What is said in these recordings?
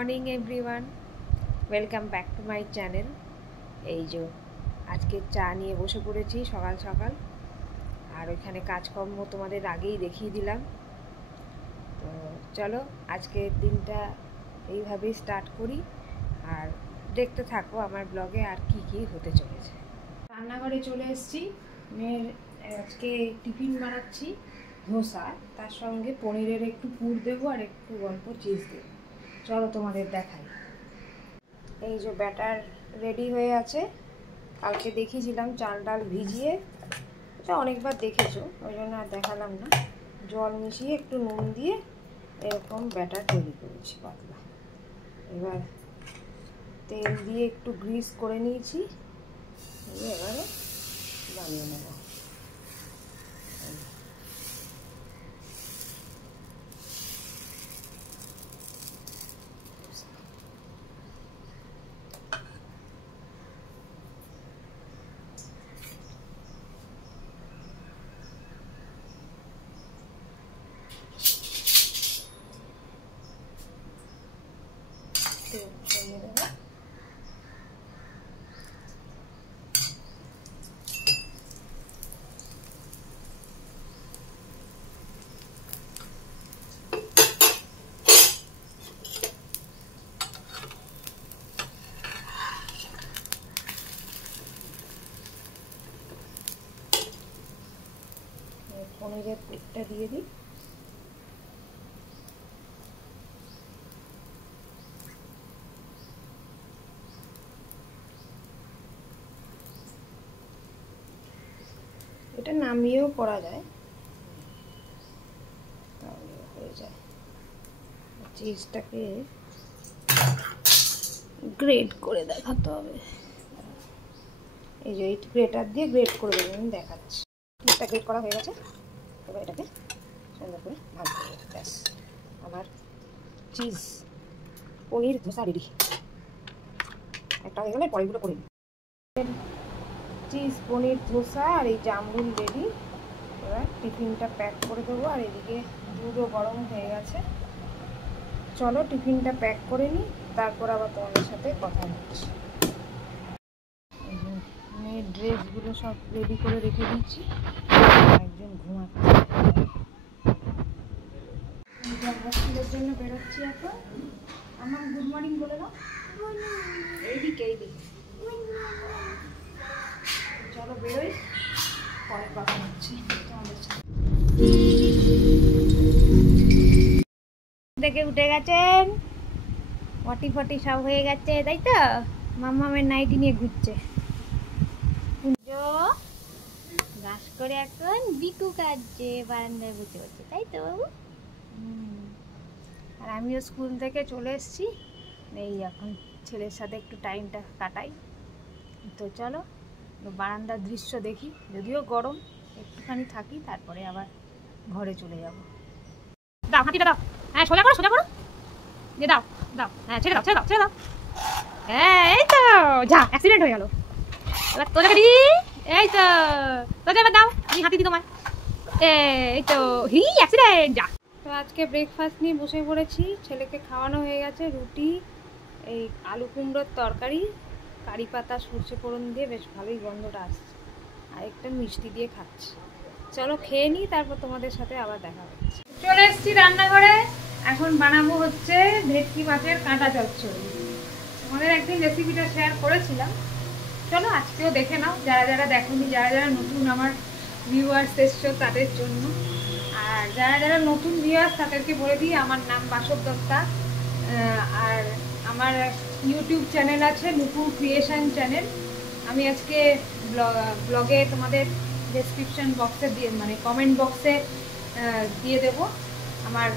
Morning everyone, welcome back to my channel. এই যে আজকে চা নিয়ে বসে পড়েছি সকাল সকাল, আর ওইখানে কাজকর্ম তোমাদের আগেই দেখিয়ে দিলাম। তো চলো আজকের দিনটা এইভাবেই স্টার্ট করি, আর দেখতে থাকো আমার ব্লগে আর কি কি হতে চলেছে। রান্নাঘরে চলে এসেছি, মেয়ের আজকে টিফিন বানাচ্ছি ধোসা, তার সঙ্গে পনিরের একটু পুর দেবো আর একটু অল্প চিজ দেবো। চলো তোমাদের দেখাই। এই যে ব্যাটার রেডি হয়ে আছে, কালকে দেখিয়েছিলাম চাল ডাল ভিজিয়ে, এটা অনেকবার দেখেছো ওই জন্য আর দেখালাম না। জল মিশিয়ে একটু নুন দিয়ে এরকম ব্যাটার তৈরি করেছি পাতলা। এবার তেল দিয়ে একটু গ্রিস করে নিয়েছি, এবারে বানিয়ে নেব। পনিরের পুরটা দিয়ে দিই। এটা নামিয়েও করা যায়, তাহলে হয়ে যায়। চিজটাকে গ্রেট করে দেখাতে হবে। এই যে এই গ্রেটার দিয়ে গ্রেট করে দেবেন, আমি দেখাচ্ছি। চিজটা গ্রেট করা হয়ে গেছে, এবার এটাকে সুন্দর করে ভাজতে হবে। ব্যাস, আমার চিজ পনির ধোসা রেডি। একটা হয়ে গেলে পরেরগুলো করে নিই। চিজ পনির ধোসা আর এই জামরুল রেডি। এবার টিফিনটা প্যাক করে দেবো, আর এদিকে দুধও গরম হয়ে গেছে। চলো টিফিনটা প্যাক করে নিই, তারপর আবার তোমাদের সাথে কথা হচ্ছে। মেয়ের ড্রেসগুলো সব রেডি করে রেখে দিচ্ছি, একজন ঘুমাচ্ছে। স্কুলের জন্য বেরোচ্ছি এখন। আমার গুড মর্নিং বলে দাও। এইদিকে এইদিকে চলো বেরোই, পরে কথা হচ্ছে তোমাদের সাথে। থেকে উঠে গেছেন, পটি ফটি সব হয়ে গেছে, তাই তো? মাম্মামের নাইটি নিয়ে ঘুরছে। পুজো গাছ করে এখন বিটু কাটছে, বারান্দায় বসে বসে, তাই তো বাবু? আর আমিও স্কুল থেকে চলে এসেছি, এই এখন ছেলের সাথে একটু টাইমটা কাটাই। তো চলো বারান্দার দৃশ্য দেখি, যদিও গরম, একটুখানি থাকি, তারপরে আবার ঘরে চলে যাব। দাও হাতিটা দাও, হ্যাঁ সোজা করো সোজা করো, দিয়ে দাও দাও, হ্যাঁ ছেড়ে দাও ছেড়ে দাও ছেড়ে দাও। হ্যাঁ এই তো, যা অ্যাক্সিডেন্ট হয়ে গেল। এবার তোজাকে দি, এই তো তোজা এবার দাও, আমি হাতি দি তোমায়। এই তো হি অ্যাক্সিডেন্ট, যা। তো আজকে ব্রেকফাস্ট নিয়ে বসে পড়েছি, ছেলেকে খাওয়ানো হয়ে গেছে। রুটি, এই আলু কুমড়োর তরকারি, কারি পাতা সর্ষে ফোড়ন দিয়ে, বেশ ভালোই গন্ধটা আসছে, আর একটা মিষ্টি দিয়ে খাচ্ছি। চলো খেয়ে নিই, তারপর তোমাদের সাথে আবার দেখা হচ্ছে। চলে এসেছি রান্নাঘরে, এখন বানাবো হচ্ছে ভেটকি মাছের কাঁটা চচ্চড়ি। তোমাদের একদিন রেসিপিটা শেয়ার করেছিলাম, চলো আজকেও দেখে নাও, যারা যারা দেখোনি, যারা যারা নতুন আমার ভিউয়ার্স এসছো তাদের জন্য। আর যারা যারা নতুন ভিউয়ার্স তাদেরকে বলে দিই, আমার নাম বাসব দত্তা, আর আমার ইউটিউব চ্যানেল আছে নুপুর ক্রিয়েশন চ্যানেল। আমি আজকে ব্লগে তোমাদের ডেসক্রিপশন বক্সে দিয়ে, মানে কমেন্ট বক্সে দিয়ে দেব আমার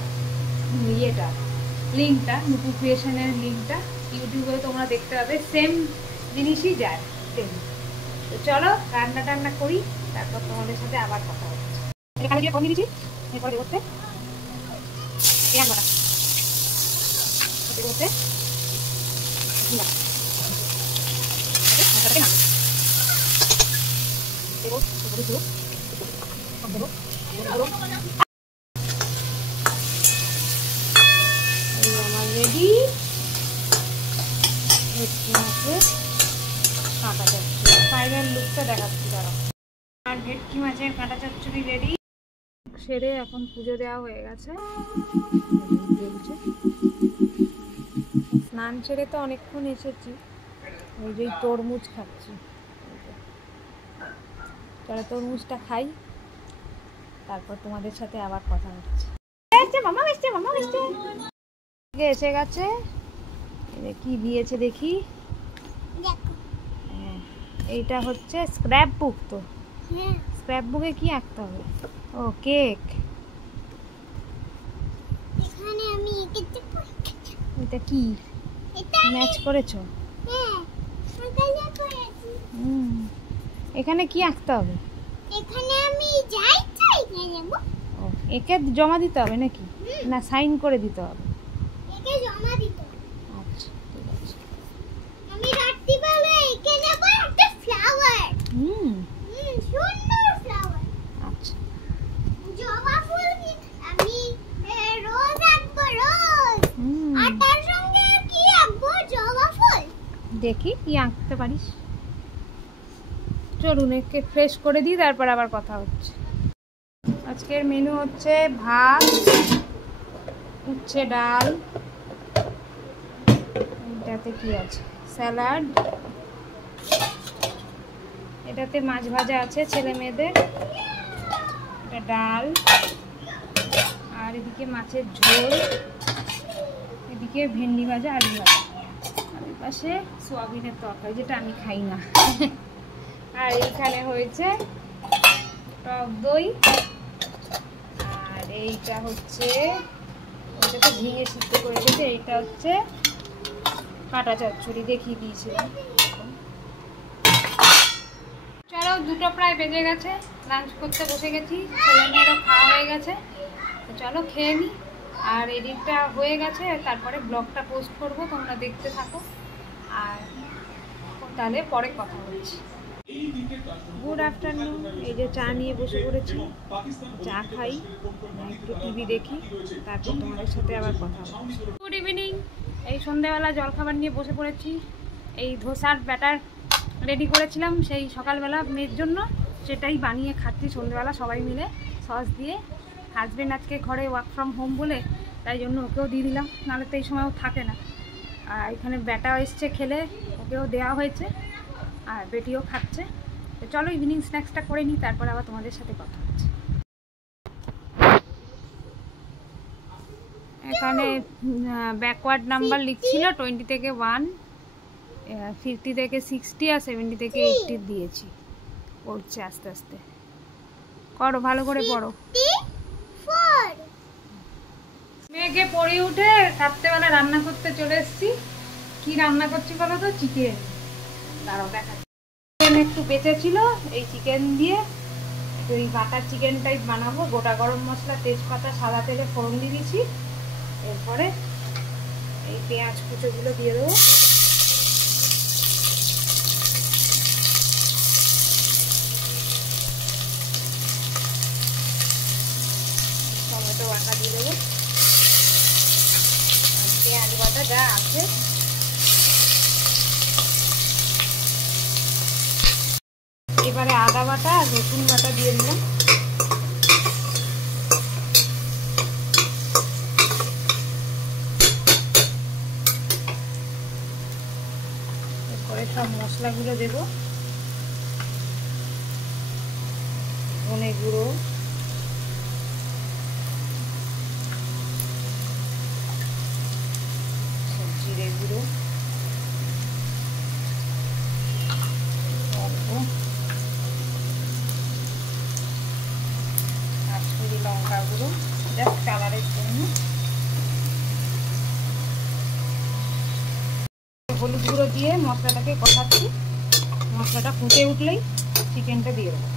ইয়েটা, লিঙ্কটা, নুপুর ক্রিয়েশনের লিঙ্কটা। ইউটিউবে তোমরা দেখতে পাবে, সেম জিনিসই যায় সেম। তো চলো রান্না টান্না করি, তারপর তোমাদের সাথে আবার কথা হচ্ছে। এখানে দিয়ে কমিয়ে দিচ্ছি, এরপরে দেবো পেঁয়াজ বাটা, দেবো হচ্ছে আমার রেডি। মাছের কাঁটা চচ্চড়ি। ফাইনাল লুকটা দেখাচ্ছি দাঁড়াও। আর ভেটকি মাছের কাঁটা চচ্চড়ি রেডি। সেরে এখন পুজো দেওয়া হয়ে গেছে। স্নান সেরে তো অনেকক্ষণ এসেছি, ওই যে তরমুজ খাচ্ছি। চলো তরমুজটা খাই, তারপর তোমাদের সাথে আবার কথা হচ্ছে। মামা এসছে, মামা এসছে, এসে গেছে। কি দিয়েছে দেখি। এইটা হচ্ছে স্ক্র্যাপ বুক। তো স্ক্র্যাপ বুকে কি আঁকতে হবে? ও কেক। এখানে আমি এটা কি ম্যাচ করেছো? এখানে কি আঁকতে হবে? এখানে আমি যাই চাই নেব। ও একে জমা দিতে হবে নাকি, না সাইন করে দিতে হবে? একে জমা দিতে হবে। আচ্ছা ঠিক আছে। আমি রাখতে পারবো। একে নেব একটা ফ্লাওয়ার। সুন্দর ফ্লাওয়ার। আচ্ছা জবা ফুল আমি রোজ আঁকবো, রোজ। আর তার সঙ্গে কি আঁকবো? জবা ফুল। দেখি কি আঁকতে পারিস। চলুন একে ফ্রেশ করে দিই, তারপর আবার কথা হচ্ছে। আজকের মেনু হচ্ছে ভাত, উচ্ছে ডাল, এটাতে কি আছে স্যালাড, এটাতে মাছ ভাজা আছে ছেলে মেয়েদের, এটা ডাল, আর এদিকে মাছের ঝোল, এদিকে ভেন্ডি ভাজা, আলু ভাজা, আর এই পাশে সোয়াবিনের তরকারি যেটা আমি খাই না। আর এইখানে হয়েছে টক দই, আর এইটা হচ্ছে ওইটা তো ঝিঙে সিদ্ধ করে দিয়েছে, এইটা হচ্ছে কাঁটা চচ্চড়ি দেখিয়ে দিয়েছিলাম। চলো দুটো প্রায় বেজে গেছে, লাঞ্চ করতে বসে গেছি, ছেলে মেয়েরও খাওয়া হয়ে গেছে। তো চলো খেয়ে নিই, আর এডিটটা হয়ে গেছে, তারপরে ব্লগটা পোস্ট করব, তোমরা দেখতে থাকো। আর তাহলে পরে কথা বলছি। Good afternoon. এই যে চা নিয়ে বসে পড়েছি, চা খাই, একটু টিভি দেখি, তারপর তোমাদের সাথে আবার কথা বলছি। Good evening. এই সন্ধ্যাবেলা জলখাবার নিয়ে বসে পড়েছি। এই ধোসার ব্যাটার রেডি করেছিলাম সেই সকালবেলা মেয়ের জন্য, সেটাই বানিয়ে খাচ্ছি সন্ধ্যাবেলা সবাই মিলে সস দিয়ে। হাজব্যান্ড আজকে ঘরে ওয়ার্ক ফ্রম হোম বলে, তাই জন্য ওকেও দিয়ে দিলাম, নাহলে তো এই সময়ও থাকে না। আর এখানে ব্যাটাও এসছে খেলে, ওকেও দেওয়া হয়েছে, আর বেটিও খাচ্ছে। তো চলো ইভিনিং স্ন্যাক্সটা করে নিই, তারপর আবার তোমাদের সাথে কথা হচ্ছে। এখানে ব্যাকওয়ার্ড নাম্বার লিখছিল 20 থেকে 1, 50 থেকে 60, আর 70 থেকে 80 দিয়েছি। পড়ছে আস্তে আস্তে, করো ভালো করে পড়ো। মেয়েকে পড়ে উঠে রাত্রেবেলা রান্না করতে চলে এসেছি। কি রান্না করছি বলো তো? চিকেন। দাঁড়াও দেখাচ্ছি। চিকেন একটু বেঁচে ছিল, এই চিকেন দিয়ে ওই বাটার চিকেন টাইপ বানাবো। গোটা গরম মশলা, তেজপাতা, সাদা তেলে ফোড়ন দিয়ে দিয়েছি। এরপরে এই পেঁয়াজ কুচোগুলো দিয়ে দেবো। টমেটো বাটা দিয়ে দেবো, পেঁয়াজ বাটা যা আছে। এবারে আদা বাটা আর রসুন বাটা দিয়ে দিলাম। এরপরে সব মশলাগুলো দেবো, ধনে গুঁড়ো, জিরে গুঁড়ো, কাশ্মীরি লঙ্কা গুঁড়ো, জাস্ট কালারের জন্য। হলুদ গুঁড়ো দিয়ে মশলাটাকে কষাচ্ছি। মশলাটা ফুটে উঠলেই চিকেনটা দিয়ে দেবো।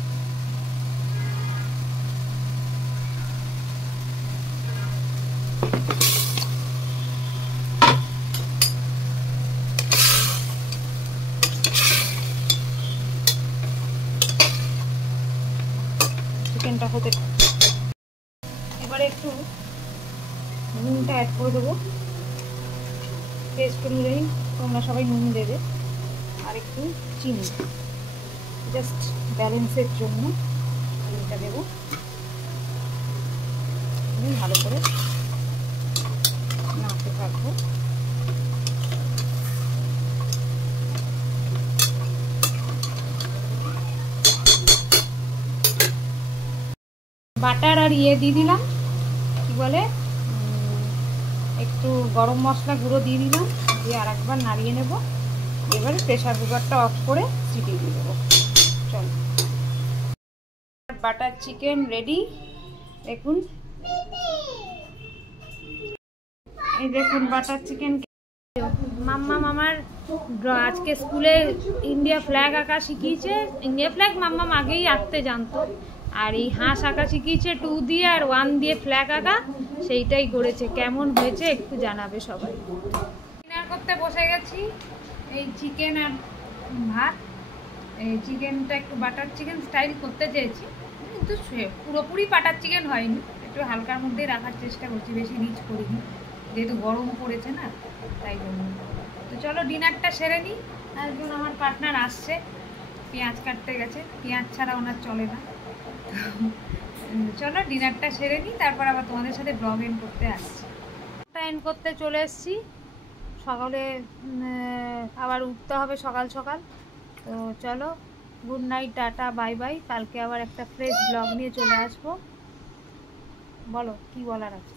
চিকেনটা হতে এবারে একটু নুনটা অ্যাড করে দেবো টেস্ট অনুযায়ী। তোমরা সবাই নুন দেবে, আর একটু চিনি, জাস্ট ব্যালেন্সের জন্য চিনিটা দেবো। ভালো করে নাড়তে থাকবো। বাটার আর দিয়ে দিলাম, কি বলে, একটু গরম মশলা গুঁড়ো দিয়ে দিলাম, দিয়ে আর একবার নাড়িয়ে নেব। এবারে প্রেসার কুকারটা অফ করে সিটি দিয়ে দেবো। চলো, বাটার চিকেন রেডি। দেখুন, এই দেখুন বাটার চিকেন। মাম্মাম আমার আজকে স্কুলে ইন্ডিয়া ফ্ল্যাগ আঁকা শিখিয়েছে। ইন্ডিয়া ফ্ল্যাগ মাম্মাম আগেই আঁকতে জানতো, আর এই হাঁস আঁকা শিখিয়েছে 2 দিয়ে আর 1 দিয়ে ফ্ল্যাগ আঁকা, সেইটাই করেছে। কেমন হয়েছে একটু জানাবে সবাই। ডিনার করতে বসে গেছি। এই চিকেন আর ভাত। এই চিকেনটা একটু বাটার চিকেন স্টাইল করতে চেয়েছি, কিন্তু পুরোপুরি বাটার চিকেন হয়নি, একটু হালকার মধ্যেই রাখার চেষ্টা করছি, বেশি রিচ করিনি, যেহেতু গরম পড়েছে না, তাই জন্য। তো চলো ডিনারটা সেরে নিই। একজন আমার পার্টনার আসছে, পেঁয়াজ কাটতে গেছে, পেঁয়াজ ছাড়া ওনার চলে না। চলো ডিনারটা সেরে নিই, তারপর আবার তোমাদের সাথে ব্লগ এন্ড করতে আসছি। এন্ড করতে চলে এসেছি। সকালে আবার উঠতে হবে সকাল সকাল। তো চলো, good night, tata, bye bye. কালকে আবার একটা ফ্রেশ ব্লগ নিয়ে চলে আসবো। বলো কি বলার আছে।